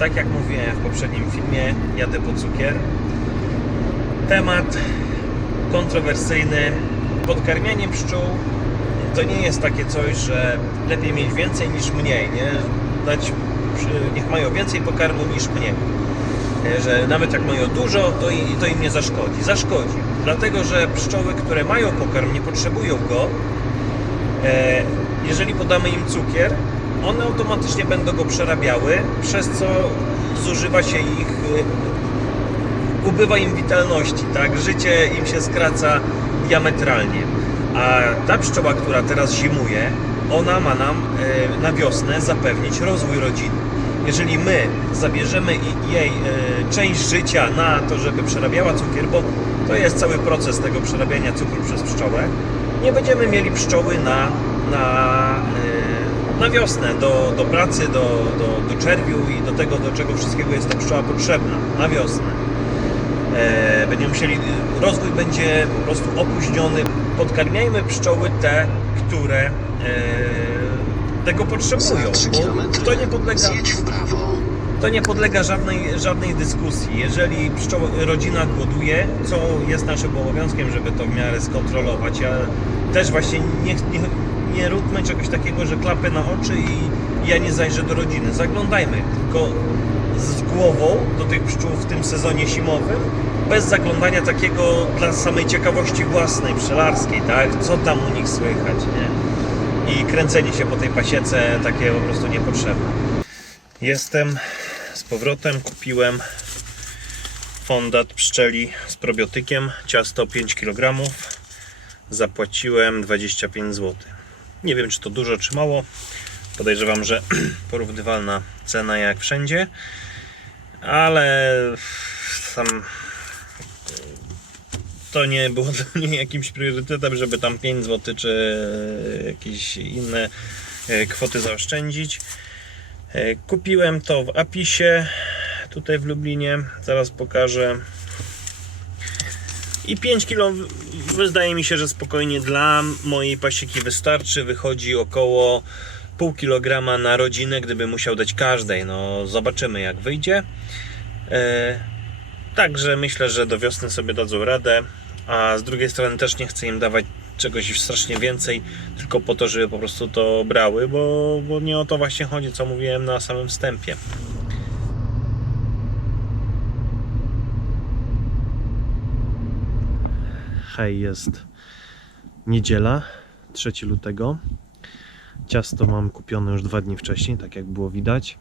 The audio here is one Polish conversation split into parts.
tak jak mówiłem w poprzednim filmie, jadę po cukier. Temat kontrowersyjny. Podkarmianie pszczół to nie jest takie coś, że lepiej mieć więcej niż mniej, nie? Dać, niech mają więcej pokarmu niż mniej. Że nawet jak mają dużo, to, i, to im nie zaszkodzi. Zaszkodzi. Dlatego, że pszczoły, które mają pokarm, nie potrzebują go. E, jeżeli podamy im cukier, one automatycznie będą go przerabiały, przez co zużywa się ich, e, ubywa im witalności, tak? Życie im się skraca diametralnie. A ta pszczoła, która teraz zimuje, ona ma nam e, na wiosnę zapewnić rozwój rodziny. Jeżeli my zabierzemy jej e, część życia na to, żeby przerabiała cukier, bo to jest cały proces tego przerabiania cukru przez pszczołę, nie będziemy mieli pszczoły na, na, na wiosnę, do, do pracy, do, do, do czerwiu i do tego, do czego wszystkiego jest ta pszczoła potrzebna na wiosnę. E, będziemy musieli, rozwój będzie po prostu opóźniony. Podkarmiajmy pszczoły te, które e, tego potrzebują, Za 3 km bo to nie podlega, to nie podlega żadnej, żadnej dyskusji. Jeżeli pszczoła, rodzina głoduje, co jest naszym obowiązkiem, żeby to w miarę skontrolować. Ja też właśnie nie, nie, nie róbmy czegoś takiego, że klapy na oczy i ja nie zajrzę do rodziny. Zaglądajmy, tylko z głową do tych pszczół w tym sezonie zimowym, bez zaglądania takiego dla samej ciekawości własnej, pszczelarskiej, tak? Co tam u nich słychać, nie? I kręcenie się po tej pasiece takie po prostu niepotrzebne. Jestem z powrotem, kupiłem fondat pszczeli z probiotykiem, ciasto 5 kg. Zapłaciłem 25 zł. Nie wiem, czy to dużo, czy mało. Podejrzewam, że porównywalna cena jak wszędzie, ale sam to nie było dla mnie jakimś priorytetem, żeby tam 5 zł czy jakieś inne e, kwoty zaoszczędzić. E, Kupiłem to w Apisie, tutaj w Lublinie, zaraz pokażę. I 5 kg wydaje mi się, że spokojnie dla mojej pasieki wystarczy. Wychodzi około pół kilograma na rodzinę, gdyby musiał dać każdej. No zobaczymy jak wyjdzie. E, Także myślę, że do wiosny sobie dadzą radę. A z drugiej strony też nie chcę im dawać czegoś strasznie więcej, tylko po to, żeby po prostu to brały, bo, bo nie o to właśnie chodzi, co mówiłem na samym wstępie. Hej, jest niedziela, 3 lutego. Ciasto mam kupione już dwa dni wcześniej, tak jak było widać.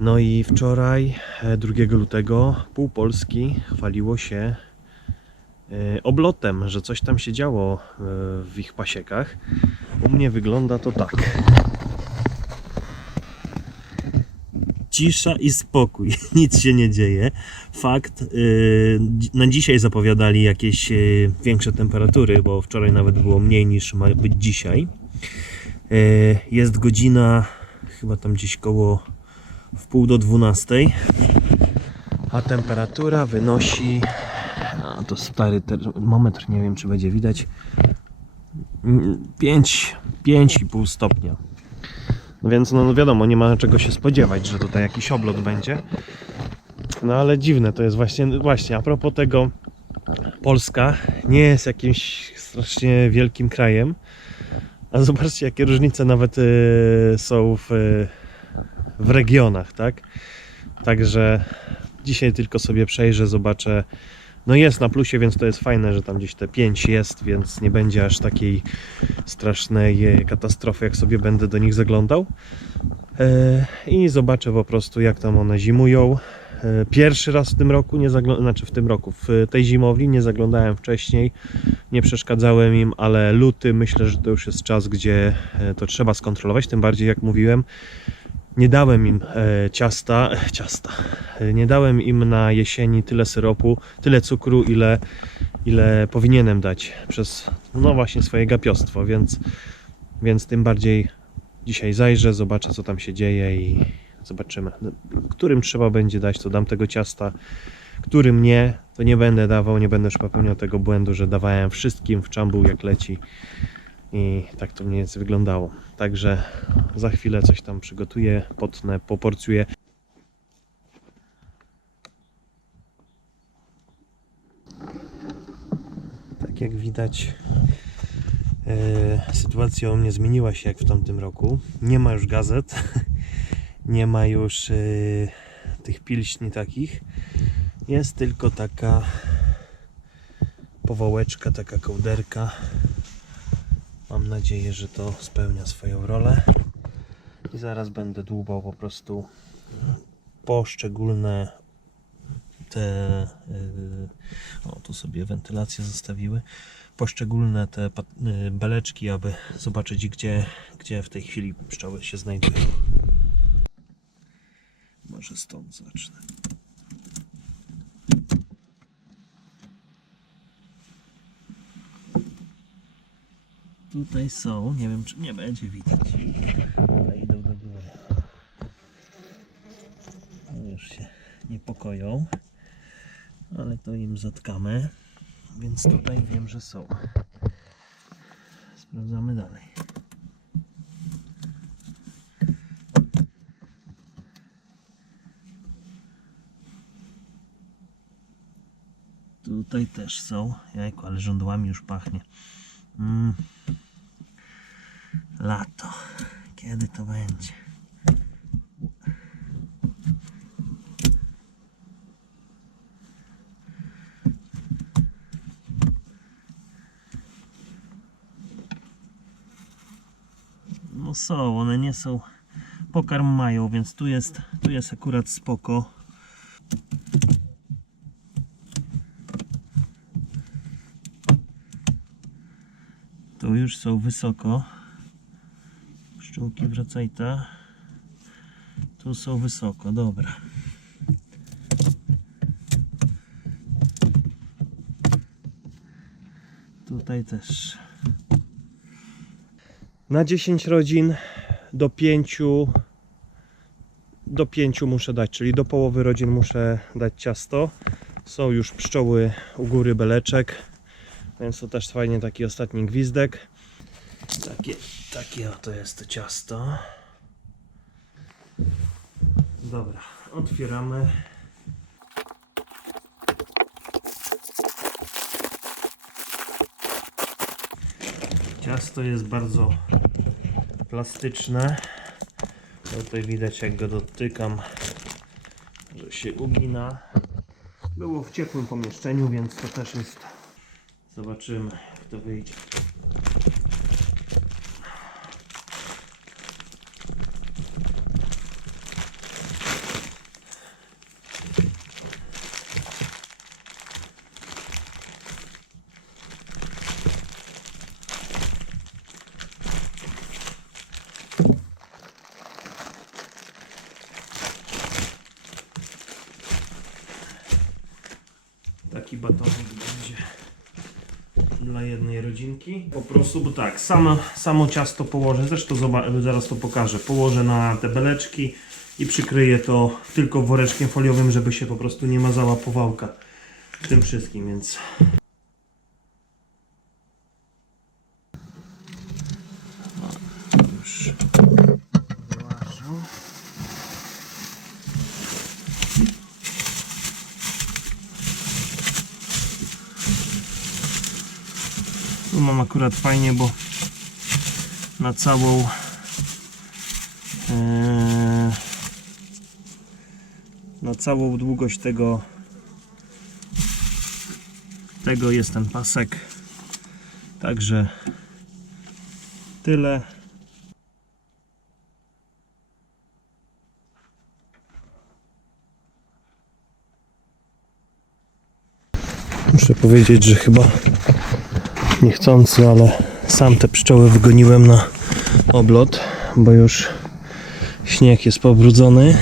No i wczoraj, e, 2 lutego, pół Polski chwaliło się e, oblotem, że coś tam się działo e, w ich pasiekach. U mnie wygląda to tak. Cisza i spokój, nic się nie dzieje. Fakt, dzi- na dzisiaj zapowiadali jakieś yy, większe temperatury, bo wczoraj nawet było mniej niż ma być dzisiaj. Yy, Jest godzina chyba tam gdzieś koło w pół do 12, a temperatura wynosi, a to stary termometr, nie wiem czy będzie widać, mm, 5, 5,5 stopnia. Więc no, no wiadomo, nie ma czego się spodziewać, że tutaj jakiś oblot będzie. No ale dziwne to jest właśnie, właśnie a propos tego, Polska nie jest jakimś strasznie wielkim krajem, a zobaczcie jakie różnice nawet y, są w, y, w regionach, tak? Także dzisiaj tylko sobie przejrzę, zobaczę. No jest na plusie, więc to jest fajne, że tam gdzieś te 5 jest, więc nie będzie aż takiej strasznej e, katastrofy, jak sobie będę do nich zaglądał. E, I zobaczę po prostu, jak tam one zimują. E, Pierwszy raz w tym roku, nie zagl- znaczy w tym roku, w tej zimowli nie zaglądałem wcześniej, nie przeszkadzałem im, ale luty myślę, że to już jest czas, gdzie to trzeba skontrolować. Tym bardziej, jak mówiłem, nie dałem im e, ciasta, e, ciasta, e, nie dałem im na jesieni tyle syropu, tyle cukru, ile, ile powinienem dać przez, no właśnie, swoje gapiostwo, więc, więc tym bardziej dzisiaj zajrzę, zobaczę co tam się dzieje i zobaczymy. Którym trzeba będzie dać, to dam tego ciasta, którym nie, to nie będę dawał, nie będę już popełniał tego błędu, że dawałem wszystkim w czambuł jak leci i tak to mniej więcej wyglądało. Także za chwilę coś tam przygotuję, potnę, poporcuję. Tak jak widać e, sytuacja u mnie zmieniła się jak w tamtym roku. Nie ma już gazet, nie ma już e, tych pilśni takich. Jest tylko taka powołeczka, taka kołderka Mam nadzieję, że to spełnia swoją rolę. I zaraz będę dłubał po prostu poszczególne te. Yy, o, tu sobie wentylację zostawiły. Poszczególne te yy, beleczki, aby zobaczyć, gdzie, gdzie w tej chwili pszczoły się znajdują. Może stąd zacznę. Tutaj są, nie wiem czy nie będzie widać. Ale idą do góry. Już się niepokoją, ale to im zatkamy, więc tutaj wiem, że są. Sprawdzamy dalej. Tutaj też są. Jajku, ale żądłami już pachnie. Mm. Lato. Kiedy to będzie? No są, one nie są. Pokarm mają, więc tu jest, tu jest akurat spoko. Tu już są wysoko. Pszczółki wracaj ta. Tu są wysoko, dobra. Tutaj też. Na 10 rodzin do 5 do 5 muszę dać, czyli do połowy rodzin muszę dać ciasto. Są już pszczoły u góry beleczek, więc to też fajnie taki ostatni gwizdek. Takie, takie oto jest to ciasto. Dobra, otwieramy. Ciasto jest bardzo plastyczne. Tutaj widać jak go dotykam, że się ugina. Było w ciepłym pomieszczeniu, więc to też jest. Zobaczymy jak to wyjdzie. Taki batonik będzie dla jednej rodzinki. Po prostu, bo tak, samo, samo ciasto położę, zresztą zaraz to pokażę. Położę na te beleczki i przykryję to tylko woreczkiem foliowym, żeby się po prostu nie mazała powałka w tym wszystkim, więc Mam akurat fajnie, bo na całą e, na całą długość tego tego jest ten pasek. Także tyle. Muszę powiedzieć, że chyba niechcący, ale sam te pszczoły wygoniłem na oblot, bo już śnieg jest pobrudzony.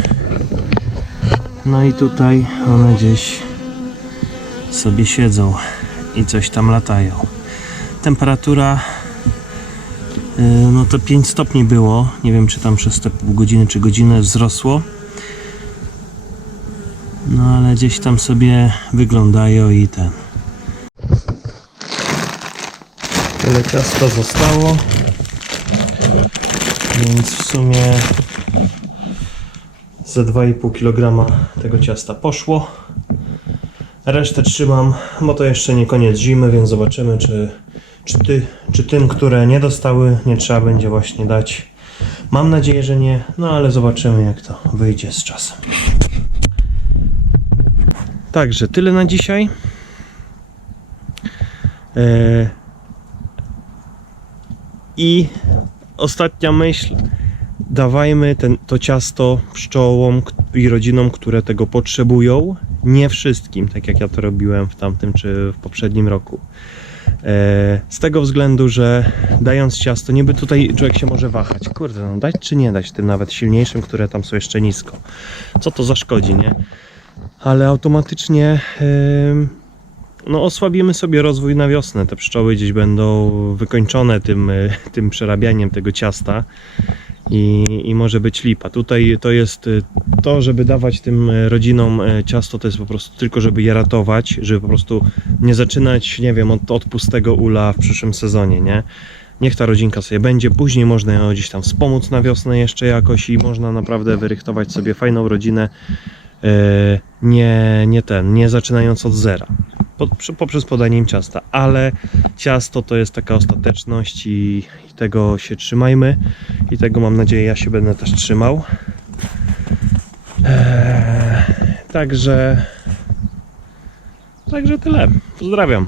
No i tutaj one gdzieś sobie siedzą i coś tam latają. Temperatura yy, no to 5 stopni było. Nie wiem czy tam przez te pół godziny czy godzinę wzrosło. No ale gdzieś tam sobie wyglądają i ten. Tyle ciasta zostało. Więc w sumie ze 2,5 kg tego ciasta poszło. Resztę trzymam, bo to jeszcze nie koniec zimy, więc zobaczymy, czy, czy, ty, czy tym, które nie dostały, nie trzeba będzie właśnie dać. Mam nadzieję, że nie, no ale zobaczymy, jak to wyjdzie z czasem. Także tyle na dzisiaj. E, I ostatnia myśl. Dawajmy ten, to ciasto pszczołom i rodzinom, które tego potrzebują. Nie wszystkim, tak jak ja to robiłem w tamtym czy w poprzednim roku. E, z tego względu, że dając ciasto, niby tutaj człowiek się może wahać. Kurde, no dać czy nie dać tym nawet silniejszym, które tam są jeszcze nisko. Co to zaszkodzi, nie? Ale automatycznie no, osłabimy sobie rozwój na wiosnę. Te pszczoły gdzieś będą wykończone tym, e, tym przerabianiem tego ciasta i, i może być lipa. Tutaj to jest e, to, żeby dawać tym e, rodzinom ciasto, to jest po prostu tylko, żeby je ratować, żeby po prostu nie zaczynać, nie wiem, od, od pustego ula w przyszłym sezonie, nie? Niech ta rodzinka sobie będzie, później można ją gdzieś tam wspomóc na wiosnę jeszcze jakoś i można naprawdę wyrychtować sobie fajną rodzinę, nie, nie ten, nie zaczynając od zera poprzez podanie im ciasta, ale ciasto to jest taka ostateczność i, i tego się trzymajmy i tego mam nadzieję ja się będę też trzymał. Eee, także także tyle. Pozdrawiam.